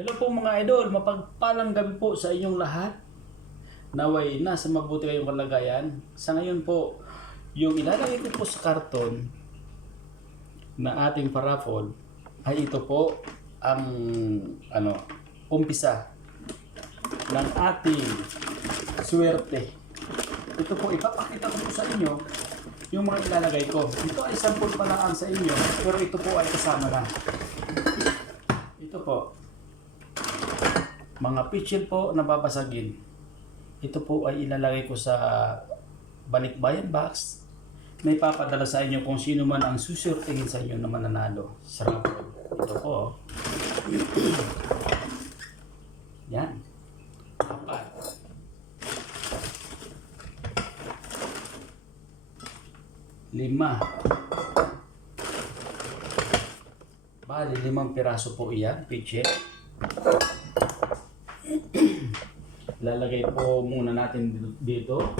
Hello po mga idol, mapagpalang gabi po sa inyong lahat. Naway nasa mabuti kayong kalagayan. Sa ngayon po, yung ilalagay ko po sa karton na ating paraffol ay ito po ang umpisa ng ating swerte. Ito po ipapakita ko po sa inyo yung mga ilalagay ko. Ito ay sample pa lang sa inyo, pero ito po ay kasama na. Ito po mga pitchel po na babasagin. Ito po ay ilalagay ko sa balikbayan box. May papadala sa inyo kung sino man ang susurtingin sa inyo na mananalo sa raffle. Ito po. Yan. Apat. Lima. Bali, 5 piraso po iyan, pitchel. Lalagay po muna natin dito.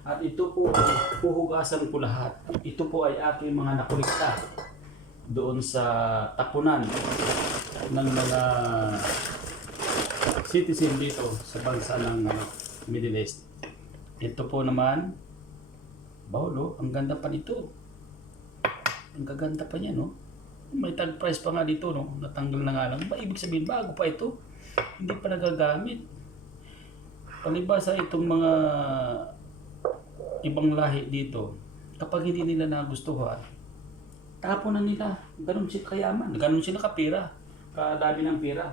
At ito po ay puhugasan ko lahat. Ito po ay aking mga nakulikta doon sa tapunan ng mga citizen dito sa bansa ng Middle East. Ito po naman, bawlo, ang ganda pa nito. Ang gaganda pa niya, no? May tag price pa nga dito, no? Natanggal na nga lang. Ba, ibig sabihin, bago pa ito. Hindi pa nagagamit. Palibasa itong mga ibang lahi dito, kapag hindi nila nagustuhan, tapon na nila. Ganun sila kayaman. Ganun sila kapira. Kadami ng pira.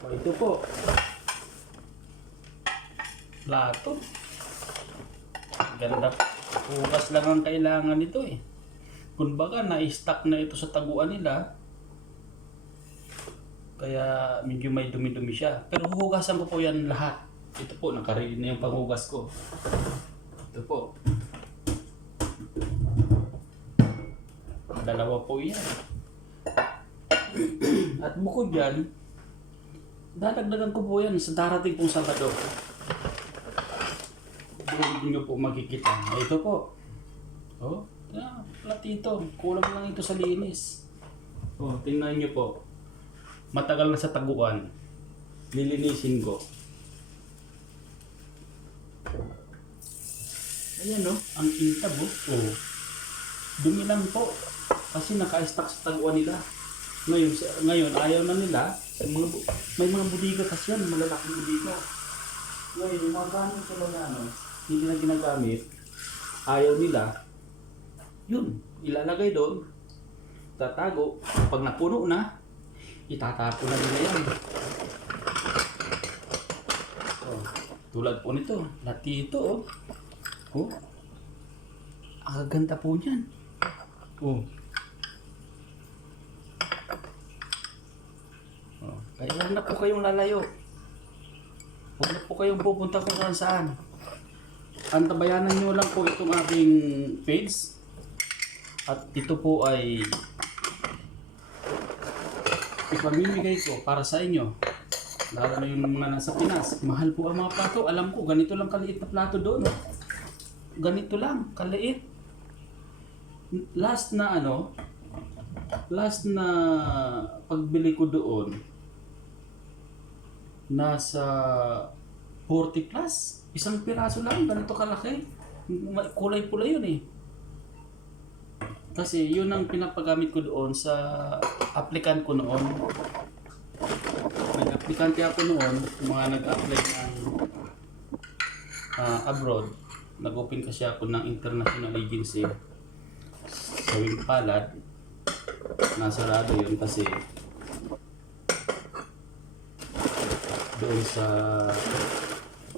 O, ito po. Plato. Ganda. Hugas lang ang kailangan nito eh. Kumbaga, na-stock na ito sa taguan nila. Kaya medyo may dumi-dumi siya. Pero huhugasan ko po yan lahat. Ito po, nakaready na yung panghugas ko. Ito po. Dalawa po yan. At bukod yan, dadagdagan ko po yan sa darating pong Sabado. Hindi nyo po makikita. Ito po. Oh, platito. Kulang lang ito sa linis. Oh, tingnan nyo po. Matagal na sa taguan. Lilinisin ko. Ayan no, ang kintab oh. Dumi lang po. Kasi naka-stack sa taguan nila. Ngayon ayaw na nila. May mga budiga kasi yan, malalaking budiga. Ngayon, yung mga gamit nila na hindi na ginagamit, ayaw nila. Yun, ilalagay doon. Tatago. Pag napuno na, itatapon na nila yan. Oh, tulad po nito, latito oh. Oh. Ang ganda po niyan. Oh. Oh, kaya huwag na po kayong lalayo. Huwag na po kayong pupunta kung saan. Antabayanan nyo lang po itong aking page. At ito po ay ipamimigay ko para sa inyo. Lalo na yung mga nasa Pinas. Mahal po ang mga plato. Alam ko, ganito lang kaliit na plato doon. Ganito lang, kaliit. Last na pagbili ko doon, nasa 40 plus. Isang piraso lang, ganito kalaki. Kulay pula yun eh. Kasi yun ang pinapagamit ko doon sa applicant ko noon. Nag-applicante ako noon, mga nag-apply ng abroad. Nag-open kasi ako ng international agency sa Wingpalad. Nasarado yun kasi doon sa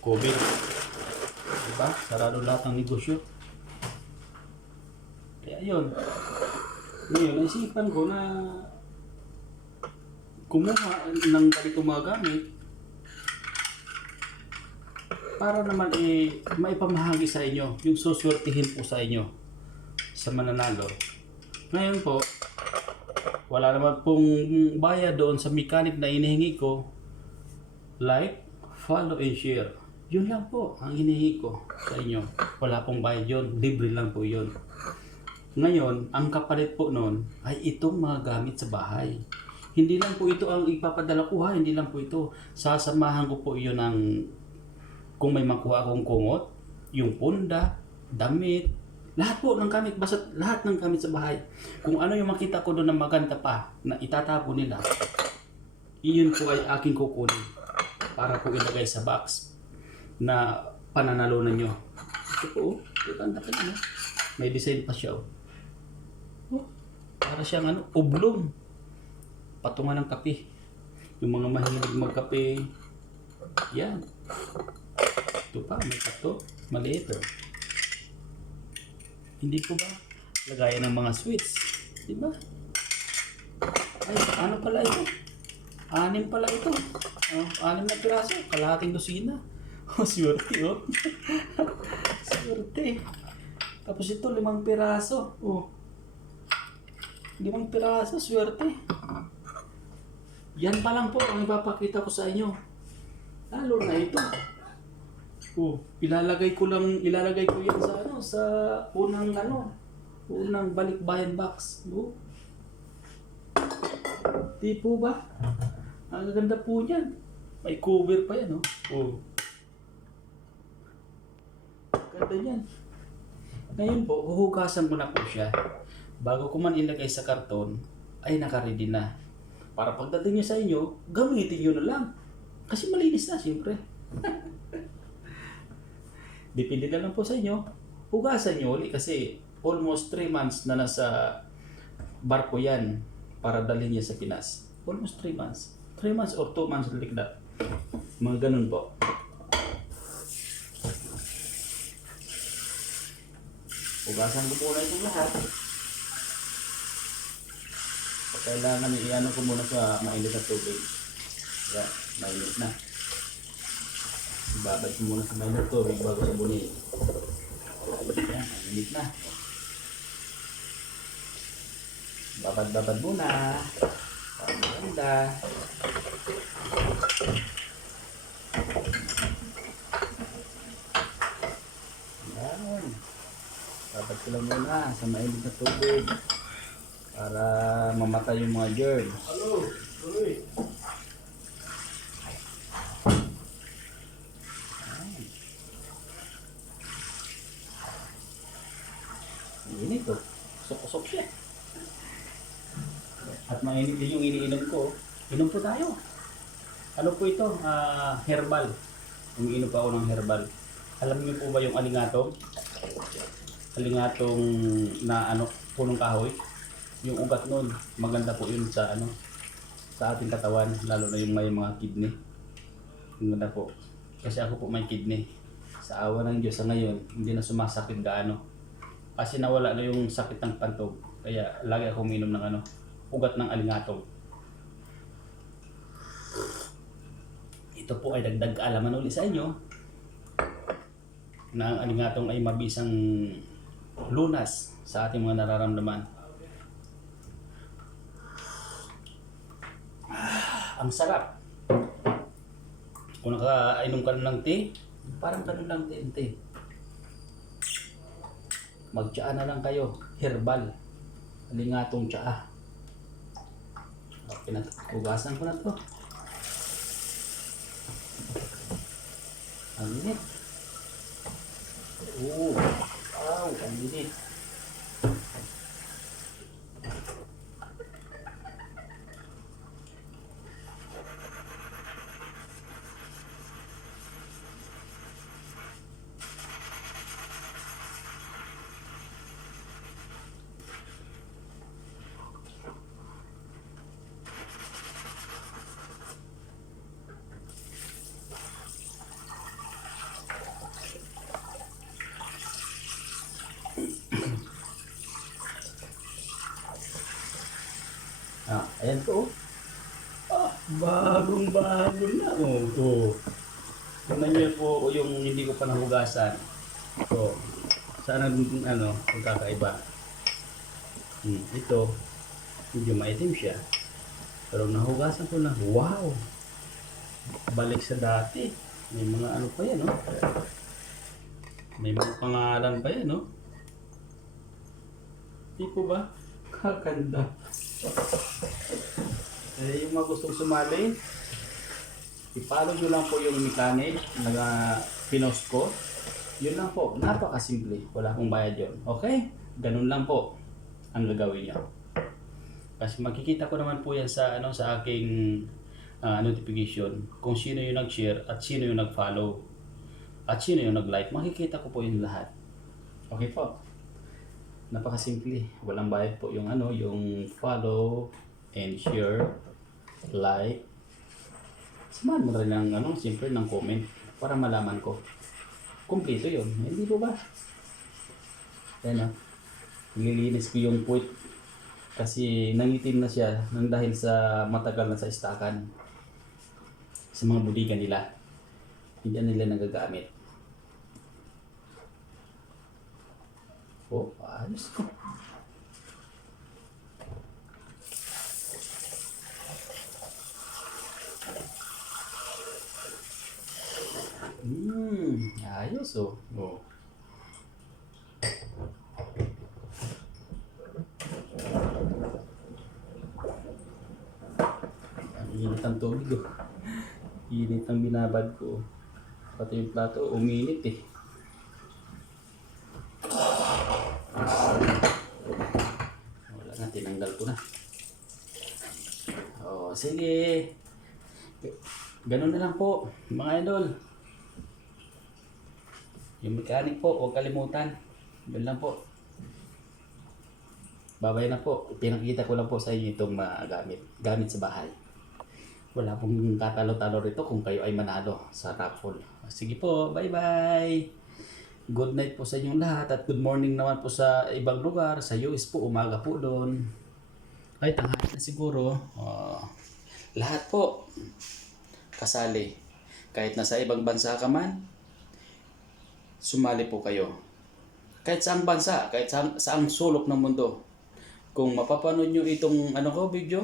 COVID. Diba? Sarado lahat ng negosyo. Kaya yun. Ngayon, naisipan ko na kumuha ng ganito mga gamit para naman maipamahagi sa inyo yung suswertihin po sa inyo sa mananalo. Ngayon po, wala naman pong bayad doon sa mechanic na inihingi ko. Like, follow, and share. Yun lang po ang hinihingi ko sa inyo. Wala pong bayad yun. Libre lang po yun. Ngayon, ang kapalit po nun ay itong mga gamit sa bahay. Hindi lang po ito ang ipapadala ko ha, hindi lang po ito. Sasamahan ko po yun ng kung may makuha akong kumot, yung punda, damit, lahat po ng gamit, basta lahat ng gamit sa bahay. Kung ano yung makita ko doon na maganda pa na itatapo nila, iyon po ay aking kukunin para po ilagay sa box na pananalunan nyo. Ito po, ganda ka na. May design pa siya. Oh, para siyang oblong. Patungan ng kape. Yung mga mahilig magkape, yan. Ito pa, may pato. Maliit Hindi ko ba? Lagayan ng mga sweets. Diba? Ay, ano pala ito? 6 pala ito. 6 na piraso. Kalahating dosina. Swerte Swerte. Tapos ito, 5 piraso. 5 piraso, swerte. Yan pa lang po ang ipapakita ko sa inyo. Lalo na ito. Ilalagay ko yan sa unang balikbayan box. Di po ba? Ang ganda po niyan. May cover pa yan, Ganda niyan. Ngayon po, huhugasan ko na po siya. Bago ko man ilagay sa karton, ay naka-ready na. Para pagdating niya sa inyo, gamitin niyo na lang. Kasi malinis na, siyempre. Depende na lang po sa inyo. Hugasan niyo ulit kasi almost 3 months na nasa barko yan para dalhin niya sa Pinas. Almost 3 months. 3 months or 2 months like that. Mga ganun po. Hugasan ko muna itong lahat. Kailangan i-ano ko muna sa mainit na tubig. Yan, mainit na. Babad ko muna sa mainit na tubig bago sabunin. Yan, mainit na. Babad muna. Para maganda. Yan. Babad ko lang muna sa mainit na tubig. Para mamatay yung mga germs. Hello. Uy. Init to. Kusok-kusok siya. At mainit din yung iniinom ko. Inom po tayo. Ano po ito? Herbal. Umiinom pa ako ng herbal. Alam niyo po ba yung alingatong? Alingatong na punong kahoy? Yung ugat nun, maganda po yun sa sa ating katawan, lalo na yung may mga kidney. Maganda po. Kasi ako po may kidney. Sa awa ng Diyos sa ngayon, hindi na sumasakit gaano. Kasi nawala na yung sakit ng pantog. Kaya lagi ako uminom ng ugat ng alingatong. Ito po ay dagdag kaalaman ulit sa inyo na ang alingatong ay mabisang lunas sa ating mga nararamdaman. Ang sarap. Kung nakainom ka ng tea, parang ganun lang tea. Magtsaa na lang kayo. Herbal. Alingatong tsaa. Hugasan ko na to. Ang init. Wow, ang init. Ayan po. Bagong-bago na. Tingnan niyo po yung hindi ko pa nahugasan. Sana pagkakaiba. Ito, medyo maitim siya. Pero nahugasan ko na. Wow! Balik sa dati. May mga pa yan, May mga pangalan pa yan, Di po ba? Kakanda. Eh, yung mga gustong sumali, i-follow nyo lang po yung mechanic na pinost ko. Yun lang po. Napakasimple. Wala akong bayad yun. Okay? Ganun lang po ang gagawin nyo. Kasi makikita ko naman po yan sa sa aking notification kung sino yung nag-share at sino yung nag-follow at sino yung nag-like. Makikita ko po yung lahat. Okay po. Napakasimple. Walang bayad po yung yung follow and share, like. Samahan mo rin ng siyempre ng comment para malaman ko. Kumpleto yun. Hindi po ba? Ayan o. Nililinis ko yung puwit kasi nangitim na siya nang dahil sa matagal na sa istakan sa mga budigan nila. Hindi nila nagagamit. Oh, ayos ko. Ayos oh. Oh. Init ang tubig oh. Init ang binabad ko. Pati yung plato, uminit eh. Wala na, tinanggal ko na. Oh, sige. Ganun na lang po, mga idol. Yung mechanic po, huwag kalimutan. Ganun lang po. Babay na po. Pinakita ko lang po sa inyo itong gamit sa bahay. Wala pong katalo-talo rito kung kayo ay manalo sa raffle. Sige po, bye-bye. Good night po sa inyong lahat at good morning naman po sa ibang lugar. Sa US po, umaga po doon. Ay, tanghali na siguro. Lahat po kasali. Kahit nasa ibang bansa ka man, sumali po kayo. Kahit saang bansa, kahit saang sulok ng mundo. Kung mapapanood nyo itong video,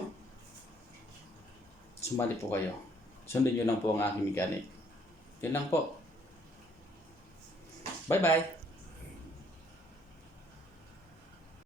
sumali po kayo. Sundin nyo lang po ang aking mechanic. Yun lang po. Bye-bye!